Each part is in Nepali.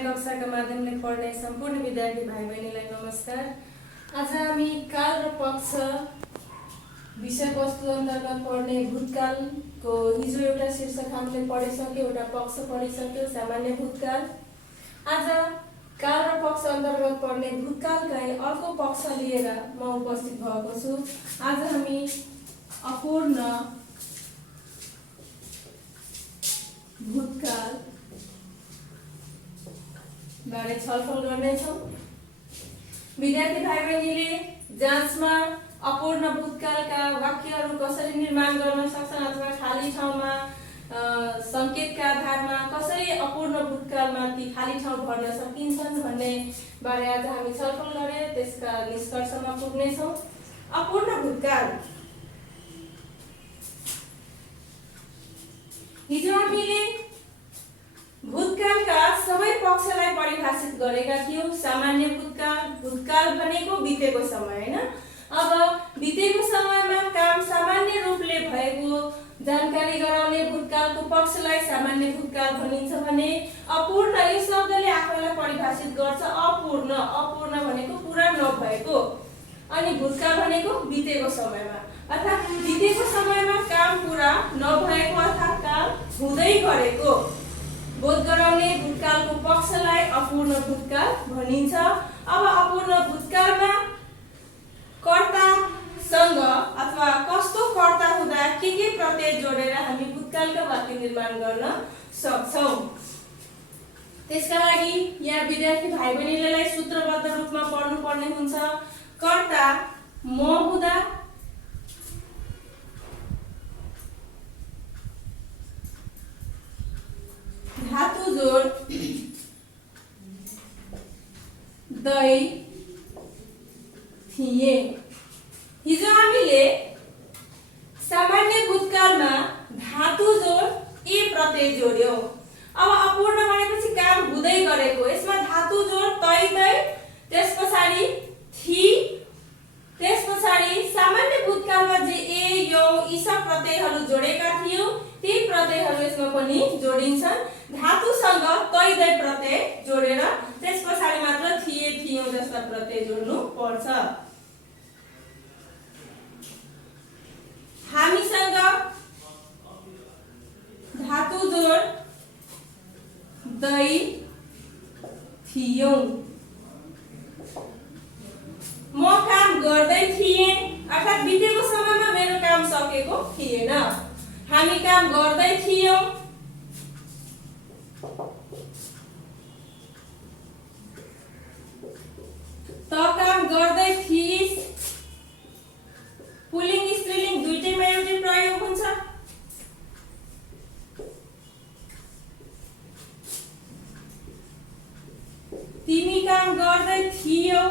अनलाइन कक्षाका माध्यमले पढ्ने सम्पूर्ण विद्यार्थी भाइ बहिनीलाई नमस्कार। आज हामी काल र पक्ष विषयवस्तु अन्तर्गत पढ्ने भूतकालको हिजो एउटा शीर्षक हामीले पढिसक्यौँ, एउटा पक्ष पढिसक्यौँ, सामान्य भूतकाल। आज काल र पक्ष अन्तर्गत पढ्ने भूतकालकै अर्को पक्ष लिएर म उपस्थित भएको छु। आज हामी अपूर्ण भूतकाल बारे छलफल गर्नेछौँ। विद्यार्थी भाइ बहिनीले जाँचमा अपूर्ण भूतकालका वाक्यहरू कसरी निर्माण गर्न सक्छन् अथवा खाली ठाउँमा संकेतका आधारमा कसरी अपूर्ण भूतकालमा ती खाली ठाउँ भर्न सकिन्छन् भन्ने बारे आज हामी छलफल गरेर त्यसका निष्कर्षमा पुग्नेछौँ। अपूर्ण भूतकाल हिजो हामीले भूतकालका सबै पक्षलाई परिभाषित गरेका थियौँ। सामान्य भूतकाल, भूतकाल भनेको बितेको समय हैन। अब बितेको समयमा काम सामान्य रूपले भएको जानकारी गराउने भूतकालको पक्षलाई सामान्य भूतकाल भनिन्छ भने अपूर्ण यो शब्दले आफैलाई परिभाषित गर्छ। अपूर्ण भनेको पूरा नभएको अनि भूतकाल भनेको बितेको समयमा अर्थात् बितेको समयमा काम पूरा नभएको अर्थात् काम हुँदै गरेको बोध गराउने भूतकालको पक्षलाई अपूर्ण भूतकाल भनिन्छ। अब अपूर्ण भूतकालमा कर्तासँग अथवा कस्तो कर्ता हुँदा के प्रत्यय जोडेर हामी भूतकालका वाक्य निर्माण गर्न सक्छौं। त्यसका लागि यहाँ विद्यार्थी भाइ बहिनीलाई सूत्रबद्ध रूपमा पढ्नुपर्ने हुन्छ। कर्ता म हुँदा धातु जोड दै थिए। हिजो हामीले सामान्य भूतकालमा धातु जोड ए प्रत्यय जोड्यौं। अब अपूर्ण भनेपछि काम हुँदै गरेको, यसमा धातु जोड तै दै, त्यसपछाडी थी, त्यसपछाडी सामान्य भूतकालमा जे ए यौ यी सब प्रत्ययहरू जोडेका थियौ ती प्रत्ययहरू यसमा पनि जोडिन्छन्। धातुसँग तै दै प्रत्यय जोडेर त्यसपछाडी मात्र थिए थियौ जस्ता प्रत्यय जोड्नु पर्छ। हामीसँग धातु जोड दै थियौ। म काम गर्दै थिएँ अर्थात् बितेको समयमा मेरो काम सकेको थिएन। हामी काम गर्दै थियौं। त काम गर्दै थिइस्। पुल्लिङ स्त्रीलिङ दुईटैमा एउटै प्रयोग हुन्छ। तिमी काम गर्दै थियौ।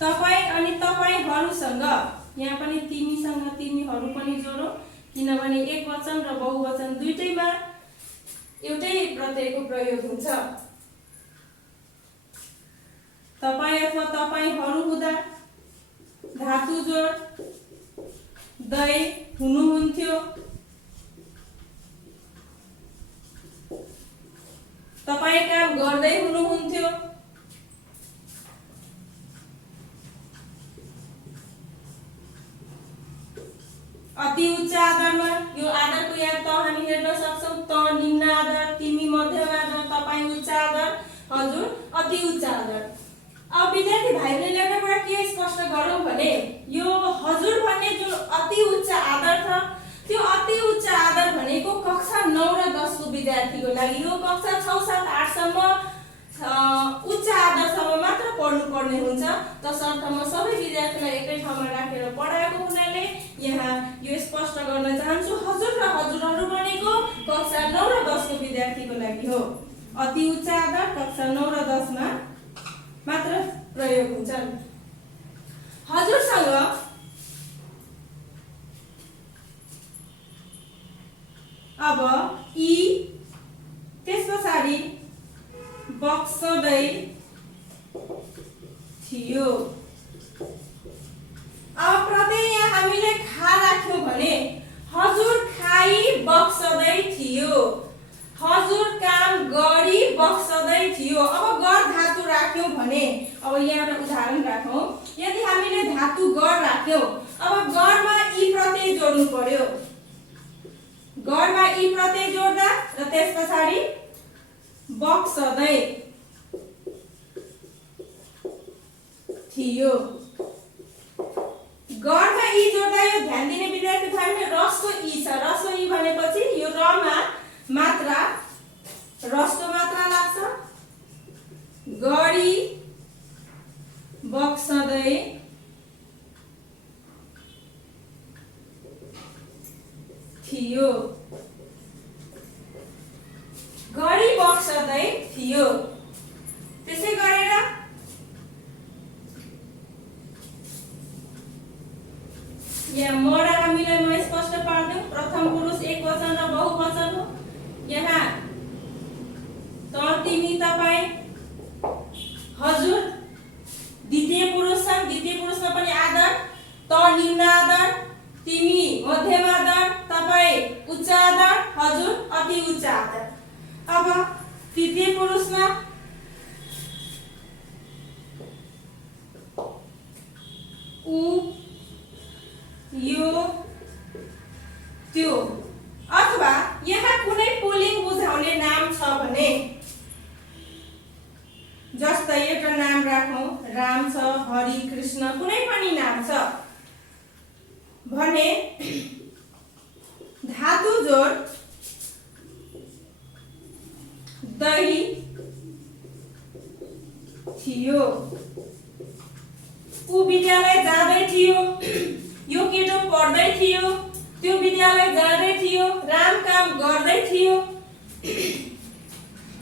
तपाई अनि तपाईहरुसँग, यहाँ पनि तिमीसँग तिमीहरु पनि जोडौ किनभने एक वचन र बहुवचन दुईटैमा एउटै प्रत्ययको प्रयोग हुन्छ। तपाई अथवा तपाईहरु हुँदा धातु जोड दै हुनुहुन्थ्यो। तपाई काम गर्दै हुनुहुन्थ्यो। अति उच्च आधारमा यो आधारको यहाँ त हामी हेर्न सक्छौं। त निम्न आधार, तिमी मध्यम आधार, तपाई उच्च आधार, हजुर अति उच्च आधार। अब विद्यार्थी भाइ बहिनीले एउटा कुरा के स्पष्ट गरौँ भने यो हजुर भन्ने जुन अति उच्च आधार छ त्यो अति उच्च आधार भनेको कक्षा 9 र 10 को विद्यार्थीको लागि हो। कक्षा 6, 7, 8 सम्म उच्च आधारसम्म मात्र पढ्नु पर्ने हुन्छ। तसर्थ म सबै विद्यार्थीलाई एकै ठाउँमा राखेर पढाएको हुनाले यहाँ यो स्पष्ट गर्न चाहन्छु हजुर र हजुरहरू भनेको कक्षा 9 र 10 को विद्यार्थीको लागि हो। अति उच्च आधार कक्षा 9 र 10 मा मात्र प्रयोग हुन्छन्। हजुरसँग अब ई त्यसपछाडी बक्सदै थियो। अब प्रत्यय यहाँ हामीले खा राख्यौं भने त्यस पछाडि बक्सदै थियो। गरमा ई जोड्दा यो ध्यान दिने विद्यार्थी भाइले रसको ई छ। रसको ई भनेपछि यो रमा मात्रा रसको मात्रा लाग्छ। गढी बक्सदै थियो। गढी बक्सदै थियो। त्यसै गरेर यहाँ म र हामीलाई म स्पष्ट पार्दिउँ। प्रथम पुरुष एकवचन र बहुवचन हो। यहाँ त, तिमी, तपाईं, हजुर द्वितीय पुरुष छन्। द्वितीय पुरुषमा पनि आदर। त निम्न आदर, तिमी मध्यम आदर, तपाईं उच्च आदर, हजुर अति उच्च आदर। अब तृतीय पुरुषमा उ, यो, त्यो, अथवा यहाँ कुनै पुल्लिङ्ग बुझाउने नाम छ भने, जस्तै एउटा नाम राखौं, राम छ, हरि, कृष्ण, कुनै पनि नाम छ भने धातु जोड दै थियो। ऊ विद्यालय जाँदै थियो। यो केटो पढ्दै थियो। त्यो विद्यालय जाँदै थियो। राम काम गर्दै थियो।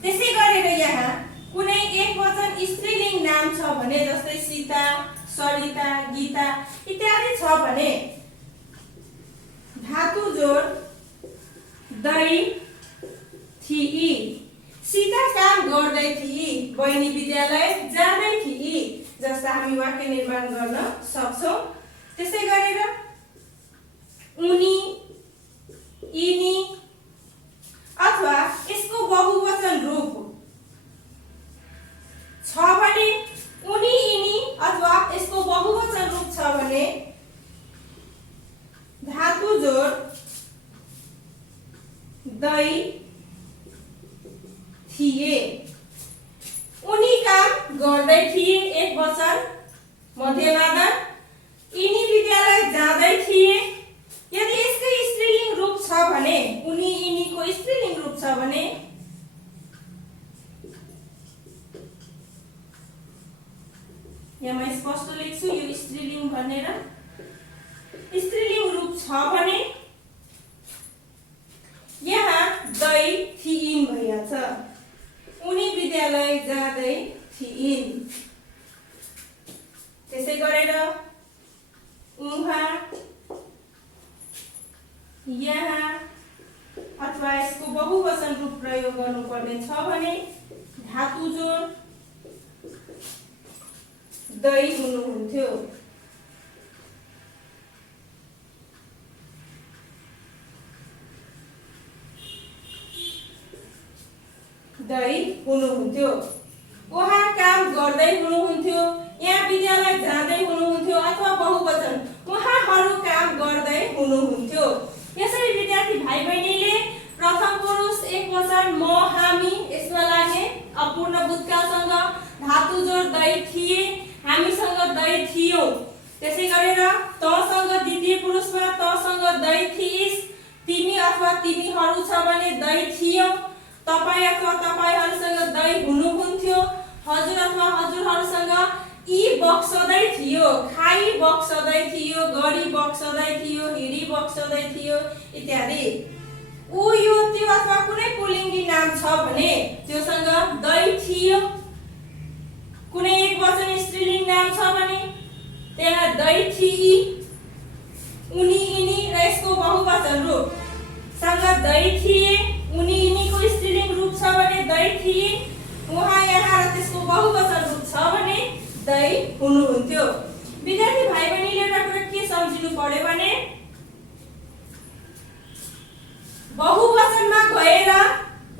त्यसै गरेर यहाँ कुनै एकवचन स्त्रीलिङ्ग नाम छ भने, जस्तै सीता, सरिता, गीता इत्यादि छ भने धातु जोड दै थिई। सीता काम गर्दै थिई। बहिनी विद्यालय जाँदै थिई। जस्ता हामी वाक्य निर्माण गर्न सक्छौं। त्यसै गरेर उनी, यिनी अथवा यसको बहुवचन रूप छ भने, उनी, यिनी अथवा यसको बहुवचन रूप छ भने धातु जोड दै थिए। उनी काम गर्दै थिए एकवचन मध्यम आदर। यिनी विद्यालय जाँदै थिए। यदि यसकै स्त्रीलिङ्ग रूप छ भने, उनी, यिनीको स्त्रीलिङ्ग रूप छ भने यहाँ म स्पष्ट लेख्छु यो स्त्रीलिङ्ग भनेर। स्त्रीलिङ्ग रूप छ भने यहाँ दै थिइन् भइहाल्छ। उनी विद्यालय जाँदै थिइन्। त्यसै गरेर उहाँ, यहाँ अथवा यसको बहुवचन रूप प्रयोग गर्नुपर्ने छ भने धातु जोड दै हुनुहुन्थ्यो। दै हुनुहुन्थ्यो। उहाँ काम गर्दै हुनुहुन्थ्यो। यहाँ विद्यालय जाँदै हुनुहुन्थ्यो अथवा बहुवचन उहाँहरू काम गर्दै हुनुहुन्थ्यो। यसरी विद्यार्थी भाइ बहिनीले प्रथम पुरुष एकवचन म, हामी यसमा लाग्ने अपूर्ण भूतकालसँग धातु जोड दै थिए, हामीसँग दै थियौ। त्यसै गरेर तसँग द्वितीय पुरुषमा तसँग दै थिइस्, तिमी अथवा तिमीहरू छ भने दै थियौ, तपाईं अथवा तपाईंहरूसँग दै हुनुहुन्थ्यो, हजुर अथवा हजुरहरूसँग यी बक्सदै थियो, खाई बक्सदै थियो, गढी बक्सदै थियो, हिडी बक्सदै थियो इत्यादि। ऊ, यो, त्यो अथवा कुनै पुल्लिङ्गी नाम छ भने त्योसँग दै थियो। कुनै एकवचन स्त्रीलिङ्ग नाम छ भने त्यहाँ दै थिई। उनी, यिनी र यसको बहुवचन रूप सँग दै थिए। उनी, यिनीको स्त्रीलिङ्ग रूप छ भने दै थिए। उहाँ, यहाँ र त्यसको बहुवचन रूप छ भने दै हुनुहुन्थ्यो। विद्यार्थी भाइ बहिनीले एउटा कुरा के सम्झिनु पर्यो भने बहुवचनमा गएर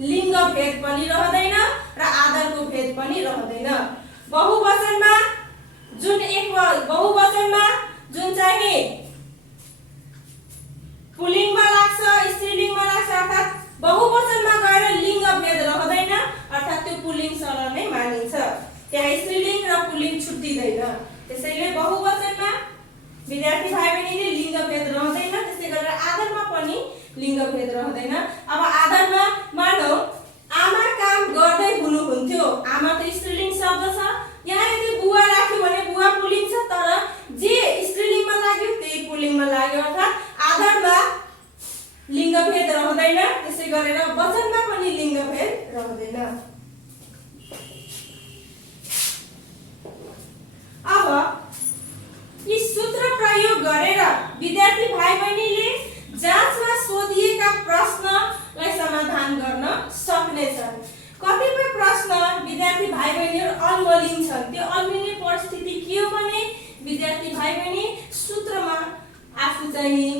लिङ्ग भेद पनि रहँदैन र आदरको भेद पनि रहँदैन। बहुवचनमा जुन चाहिँ पुल्लिङ्गमा लाग्छ, स्त्रीलिङ्गमा लाग्छ, अर्थात् बहुवचनमा गएर सरल नै मानिन्छ। त्यहाँ स्त्रीलिङ्ग र पुल्लिङ्ग छुट्टिँदैन। त्यसैले बहुवचनमा विद्यार्थी भाइ बहिनीले लिङ्गभेद रहँदैन, त्यसै गरेर आदरमा पनि लिङ्गभेद रहँदैन। अब आदरमा मानौ आमा काम गर्दै हुनुहुन्थ्यो, आमा त स्त्रीलिङ्ग शब्द छ, यहाँ यदि बुवा राख्यो भने बुवा पुल्लिङ्ग छ, तर जे स्त्रीलिङ्गमा लाग्यो त्यही पुल्लिङ्गमा लाग्यो, अर्थात् आदरमा लिङ्गभेद रहँदैन, त्यसै गरेर वचनमा पनि लिङ्गभेद रहँदैन। अब यी सूत्र प्रयोग गरेर विद्यार्थी भाइ बहिनीले जाँचमा सोधिएका प्रश्नलाई समाधान गर्न सक्नेछन्। कतिपय प्रश्न विद्यार्थी भाइ बहिनीहरू अल्मलिन्छन्। त्यो अल्मिने परिस्थिति के हो भने विद्यार्थी भाइ बहिनी सूत्रमा आफू चाहिँ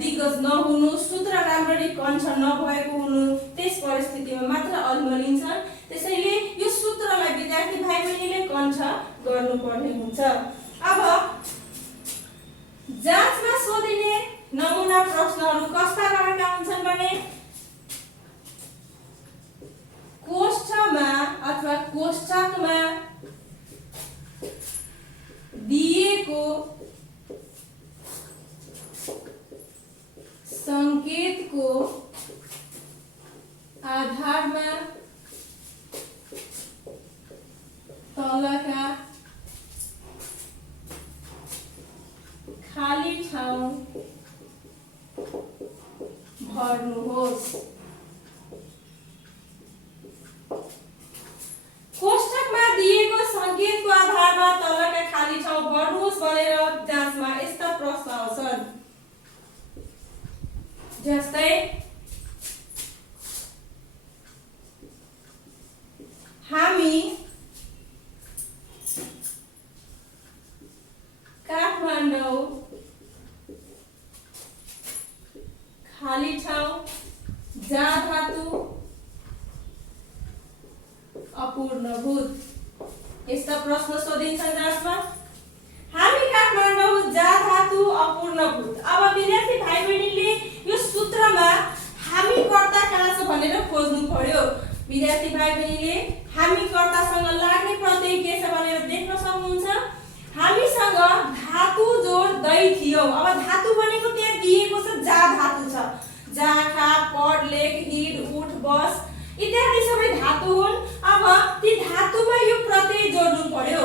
दिग्गज नहुनु, सूत्र राम्ररी कन्छ नभएको हुनु, त्यस परिस्थितिमा मात्र अल्मलिन्छन्। त्यसैले यो सूत्रलाई विद्यार्थी भाइ बहिनीले कन्छ गर्नुपर्ने हुन्छ। अब जाँचमा सोधिने नमुना प्रश्नहरू कस्ता रहेका हुन्छन् भने कोष्ठमा अथवा कोष्ठकमा दिएको संकेतको आधारमा तलका खाली ठाउँ भर्नुहोस्। कोष्ठकमा दिएको संकेतको आधारमा तलका खाली ठाउँ भर्नुहोस् भनेर जाँचमा यस्ता प्रश्न आउँछन्। जस्तै हामी काठमाडौँ खाली ठाउँ जा धातु अपूर्णभूत, यस्ता प्रश्न सोधिन्छन् जाँचमा। हामी काठमाडौँ जा धातु अपूर्णभूत। अब विद्यार्थी भाइ बहिनीले यो सूत्रमा हामी कर्ता कहाँ छ भनेर खोज्नु पर्यो। विद्यार्थी भाइ बहिनीले हामी कर्तासँग लाग्ने प्रत्यय के छ भनेर देख्न सक्नुहुन्छ। हामीसँग धातु जोड्दै थियौ। अब धातु भनेको त्यहाँ दिएको छ, जा धातु छ। जा, खा, पढ, लेख, हिँड, उठ, बस इत्यादि सबै धातु हुन्। अब ती धातुमा यो प्रत्यय जोड्नु पर्यो।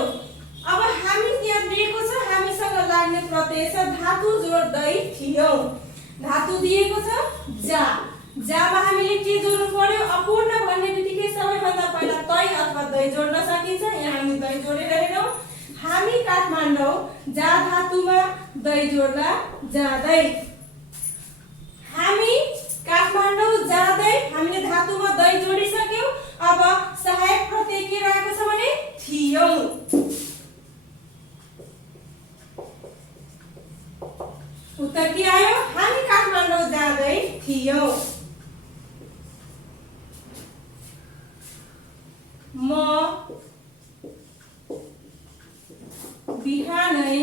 अब हामी त्यहाँ दिएको छ, हामीसँग लाग्ने प्रत्यय छ, धातु जोड्दै थियौ। धातु दिएको छ जा, जामा हामीले के जोड्नु पर्यो? अपूर्ण भन्ने बित्तिकै सबैभन्दा पहिला तै अथवा दै जोड्न सकिन्छ। यहाँ हामी दै जोडेर हेरौँ। हामी काठमाडौँ जा धातुमा दै जोड्दा जाँदै। हामी काठमाडौँ जाँदै, हामीले धातुमा दै जोडिसक्यौं। अब सहायक प्रत्यय के रहेको छ भने थियौ। उत्तर के आयो? हामी काठमाडौँ जाँदै थियौ। म बिहानै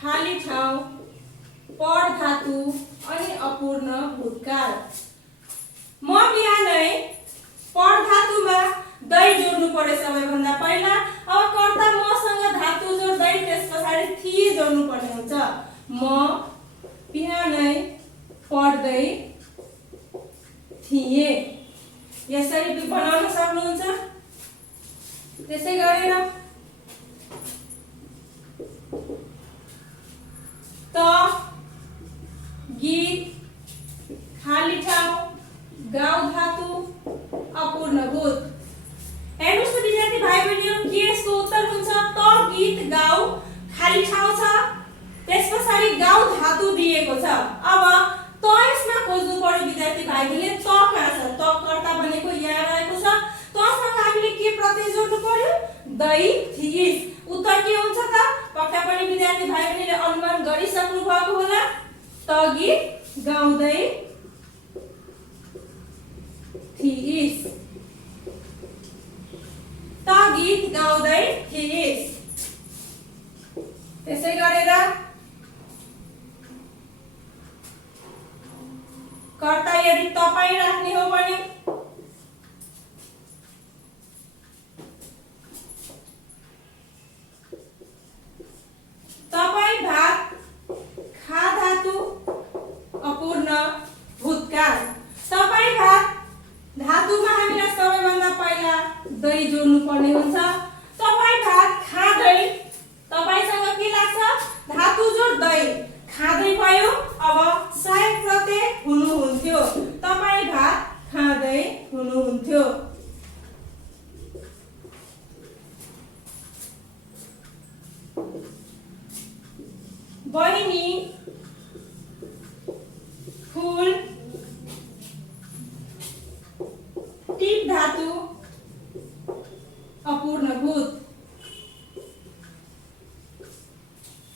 खाली ठाउँ पढ धातु अनि अपूर्ण भूतकाल। म बिहानै पढ धातुमा दै जोड्नु पर्यो सबैभन्दा पहिला। अब कर्ता मसँग धातु जोड्दै त्यस पछाडि थिए जोड्नु पर्ने हुन्छ। म बिहानै पढ्दै थिए। यसरी बनाउन सक्नुहुन्छ। त्यसै गरेर त गीत खाली ठाउँ गाउँ धातु अपूर्णभूत। हेर्नुहोस् त विद्यार्थी भाइ बहिनीहरू, के यसको उत्तर हुन्छ? त गीत गाउँ खाली ठाउँ छ, त्यस पछाडि गाउँ धातु दिएको छ। अब त यसमा खोज्नु पर्यो विद्यार्थी भाइ बहिनीले। त कहाँ छ? त कर्ता भनेको यहाँ रहेको छ। तसँग हामीले के प्रत्यय जोड्नु पर्यो? दै थिइस्। उत्तर के हुन्छ त? पक्का पनि विद्यार्थी भाइ बहिनीले अनुमान गरिसक्नु भएको होला। त गीत गाउँदै थिइस्। त गीत गाउँदै थिइस्। त्यसै गरेर कर्ता यदि तपाईँ राख्ने हो भने खाँदै खाँदै भयो। अब सहायक प्रत्यय हुनुहुन्थ्यो, तपाई भात खाँदै हुनुहुन्थ्यो। बहिनी फूल टिप धातु अपूर्णभूत।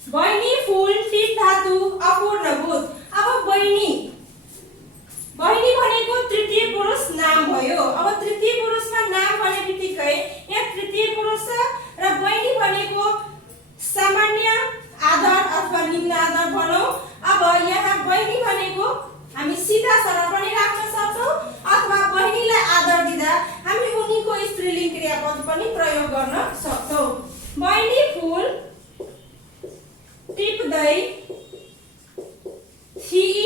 बहिनी फूल टिप धातु अपूर्णभूत। अब बहिनी भनेको तृतीय पुरुष नाम भयो। अब तृतीय पुरुषमा नाम भने बित्तिकै यहाँ तृतीय पुरुष छ र बहिनी भनेको सामान्य आदर अथवा निम्न आदर भनौं। अब यहाँ बहिनी भनेको हामी सीधा सरल पनि राख्न सक्छौं अथवा बहिनीलाई आदर दिँदा हामी उनीको स्त्रीलिङ्ग क्रियापद पनि प्रयोग गर्न सक्छौं। बहिनी फूल टिप्दै थिई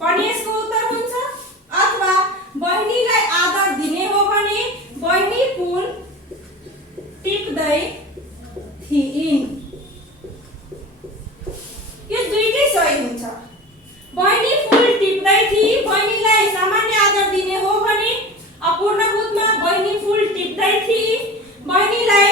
पनि यसको उत्तर हुन्छ, अथवा बहिनीलाई आदर दिने हो भने बहिनी फूल टिप्दै थिइन्। यो दुईटै सही हुन्छ। बहिनी फूल टिप्दै थिई बहिनीलाई सामान्य आदर दिने हो भने अपूर्णभूतमा बहिनी फूल टिप्दै थिई। बहिनीलाई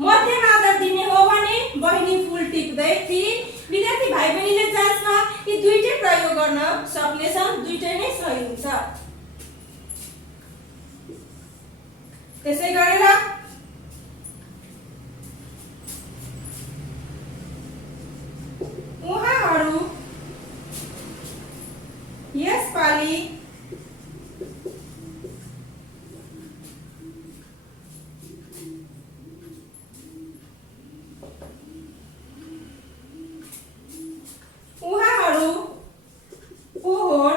मध्यम आदर दिने हो भने बहिनी फूल टिप्दै थिई। विद्यार्थी भाइ बहिनीले जाँचमा यी दुईटै प्रयोग गर्न सक्नेछन्, दुईटै नै सही हुन्छ। त्यसै गरेर उहाँहरू यसपालि पोहोर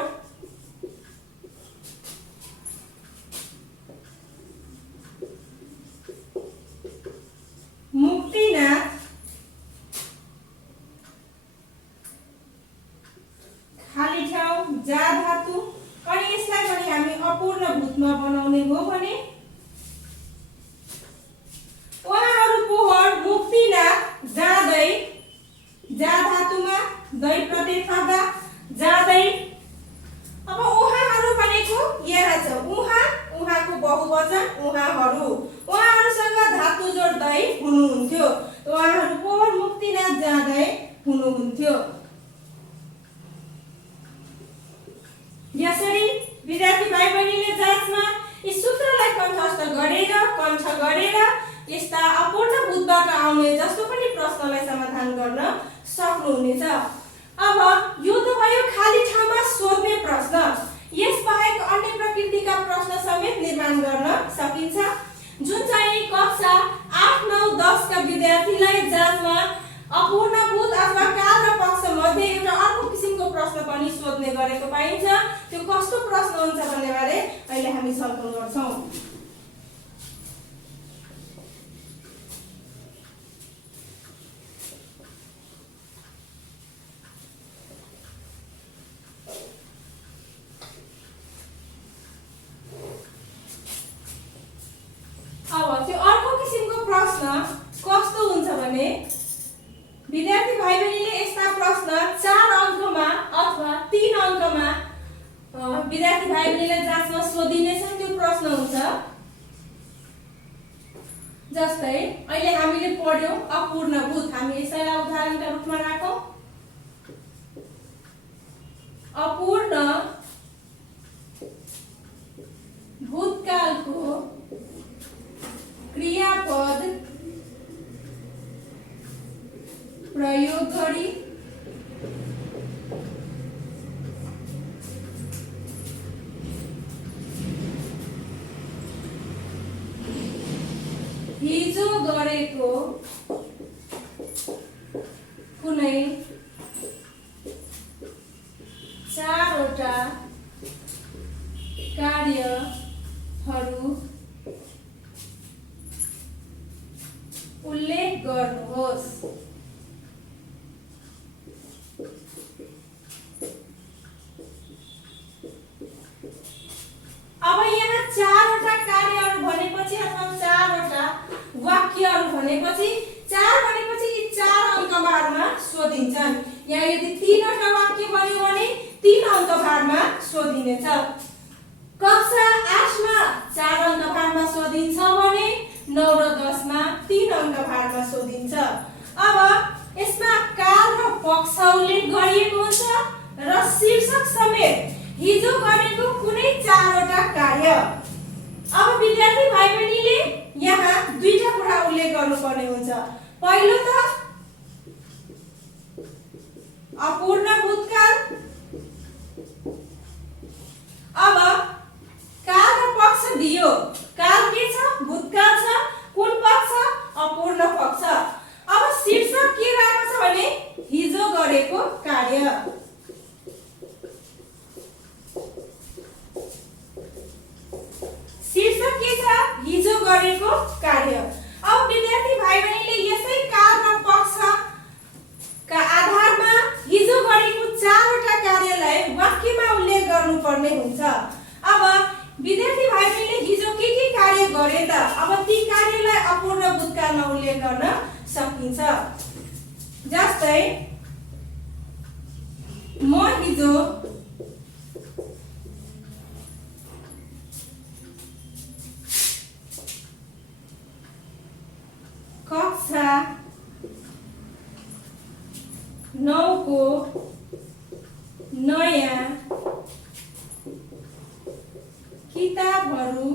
मुक्तिनाथ खाली ठाउँ जा धातु अनि यसलाई पनि हामी अपूर्णभूतमा बनाउने हो भने उहाँहरू पोहोर मुक्तिनाथ जाँदै जा धातुमा दै प्रत्यय थप्दा जाँदै। अब उहाँहरू भनेको यहाँ छ उहाँको बहुवचन उहाँहरू, उहाँहरूसँग धातु जोड्दै हुनुहुन्थ्यो, उहाँहरू पोहोर मुक्तिनाथ जाँदै हुनुहुन्थ्यो। यसरी विद्यार्थी भाइ बहिनीले जाँचमा यी सूत्रलाई कण्ठ गरेर यस्ता अपूर्णभूतबाट आउने जस्तो पनि प्रश्नलाई समाधान गर्न सक्नुहुनेछ। अब यो त भयो खाली ठाउँमा सोध्ने प्रश्न। यसबाहेक अन्य प्रकृतिका प्रश्न समेत निर्माण गर्न सकिन्छ, जुन चाहिँ कक्षा 8, 9, 10 का विद्यार्थीलाई जाँचमा अपूर्णभूत अथवा काल र पक्ष मध्ये एउटा अर्को किसिमको प्रश्न पनि सोध्ने गरेको पाइन्छ। त्यो कस्तो प्रश्न हुन्छ भन्ने बारे अहिले हामी छलफल गर्छौं। अब त्यो अर्को किसिमको प्रश्न कस्तो हुन्छ भने विद्यार्थी भाइ बहिनीले यस्ता प्रश्न 4 अङ्कमा अथवा 3 अङ्कमा विद्यार्थी भाइ बहिनीले जाँचमा सोधिनेछन्। त्यो प्रश्न हुन्छ जस्तै अहिले हामीले पढ्यौं अपूर्णभूत, हामी यसैलाई उदाहरणका रूपमा राखौं। अपूर्ण भूतकालको क्रियापद प्रयोग गरी हिजो गरेको कुनै 4 वटा कार्यहरू उल्लेख गर्नुहोस्। अब यहाँ 4 वटा कार्यहरू भनेपछि अथवा 4 वटा वाक्यहरू भनेपछि 4 भनेपछि यी 4 अङ्कबारमा सोधिन्छन्। यहाँ यदि 3वटा वाक्य बन्यो भने 3 अङ्क भारमा सोधिनेछ। कक्षा 8 मा 4 अङ्क भारमा सोधिन्छ भने 9 र 10 मा 3 अङ्क भारमा सोधिन्छ। अब यसमा काल र पक्ष उल्लेख गरिएको हुन्छ र शीर्षक समेत हिजो गरेको कुनै 4वटा कार्य। अब विद्यार्थी भाइ बहिनीले यहाँ दुईटा कुरा उल्लेख गर्नुपर्ने हुन्छ। पहिलो त अपूर्ण भूतकाल। अब काल र पक्ष दियो। काल के छ? भूतकाल छ। कुन पक्ष? अपूर्ण पक्ष। अब शीर्षक के रहेको छ भने हिजो गरेको कार्य। शीर्षक के छ? हिजो गरेको कार्य। अब विद्यार्थी भाइ बहिनीले यसै काल र पक्षका आधारमा हिजो गरेको 4वटा कार्यलाई वाक्यमा उल्लेख गर्नुपर्ने हुन्छ। अब विद्यार्थी भाइ बहिनीले हिजो के कार्य गरे त? अब ती कार्यलाई अपूर्ण भूतकालमा उल्लेख गर्न सकिन्छ। जस्तै म हिजो कक्षा 9 को नयाँ किताबहरू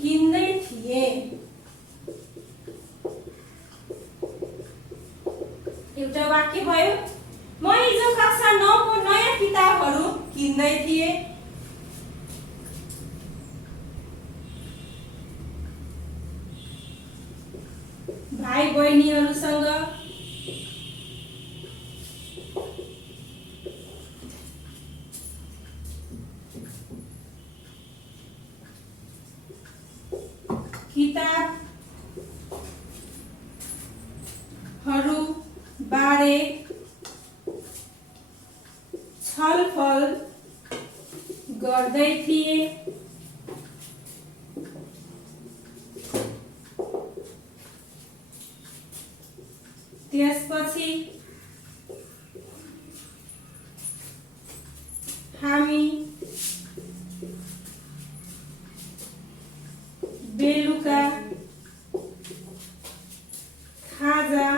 किन्दै थिए। एउटा वाक्य भयो। म हिजो कक्षा 9 को नयाँ किताबहरू किन्दै थिए। भाइ बहिनीहरूसँग किताबहरू बारे छलफल गर्दै थिए। त्यसपछि हामी बेलुका खाजा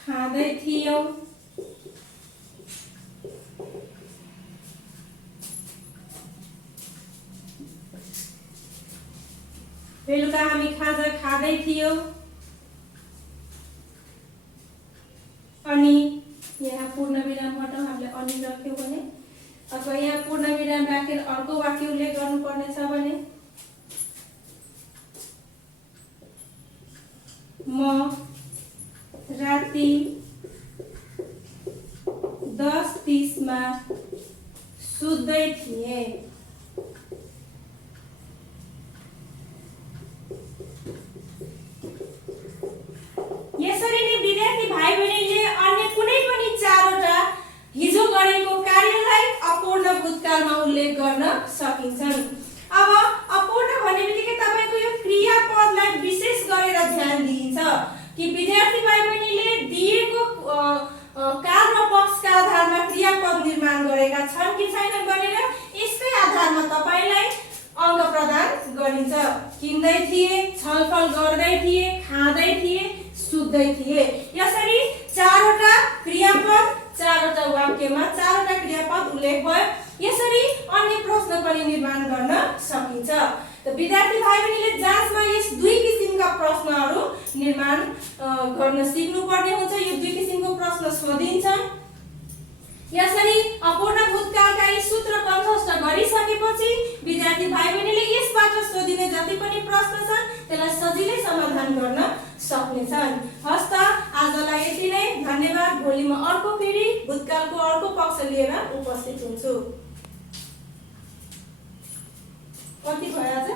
खाँदै थियौं। बेलुका हामी खाजा खाँदै थियौं। अनि यहाँ पूर्ण विराम हटाउँ, हामीले अनि राख्यौं भने अथवा यहाँ पूर्ण विराम राखेर अर्को वाक्य उल्लेख गर्नुपर्ने छ भने म राति 10:30 मा सुत्दै थिएँ। यसरी नै विद्यार्थी भाइ बहिनीले अन्य कुनै पनि 4वटा हिजो गरेको कार्यलाई अपूर्ण भूतकालमा उल्लेख गर्न सकिन्छन्। अब अपूर्ण भन्ने बित्तिकै तपाईको यो क्रियापदलाई विशेष गरेर ध्यान दिइन्छ कि विद्यार्थी भाइ बहिनीले दिएको काल र पक्षका आधारमा क्रियापद निर्माण गरेका छन् कि छैनन् भनेर यसकै आधारमा तपाईलाई अङ्क प्रदान गरिन्छ। किन्दै थिए, छलफल गर्दै थिए, खाँदै थिए, सुत्दै थिए। यसरी 4वटा क्रियापद 4वटा वाक्यमा 4वटा क्रियापद उल्लेख भयो। यसरी अन्य प्रश्न पनि निर्माण गर्न सकिन्छ। त विद्यार्थी भाइ बहिनीले जाँचमा यस दुई किसिमका प्रश्नहरू निर्माण गर्न सिक्नुपर्ने हुन्छ। यो दुई किसिमको प्रश्न सोधिन्छन्। यसरी अपूर्ण भूतकालका यी सूत्र कण्ठस्थ गरिसकेपछि विद्यार्थी भाइ बहिनीले यसबाट सोधिने जति पनि प्रश्न छन् त्यसलाई सजिलै समाधान गर्न सक्नेछन्। हस्त आजलाई यति नै। धन्यवाद। भोलि म अर्को फेरि भूतकालको अर्को पक्ष लिएर उपस्थित हुन्छु। कति भयो आज?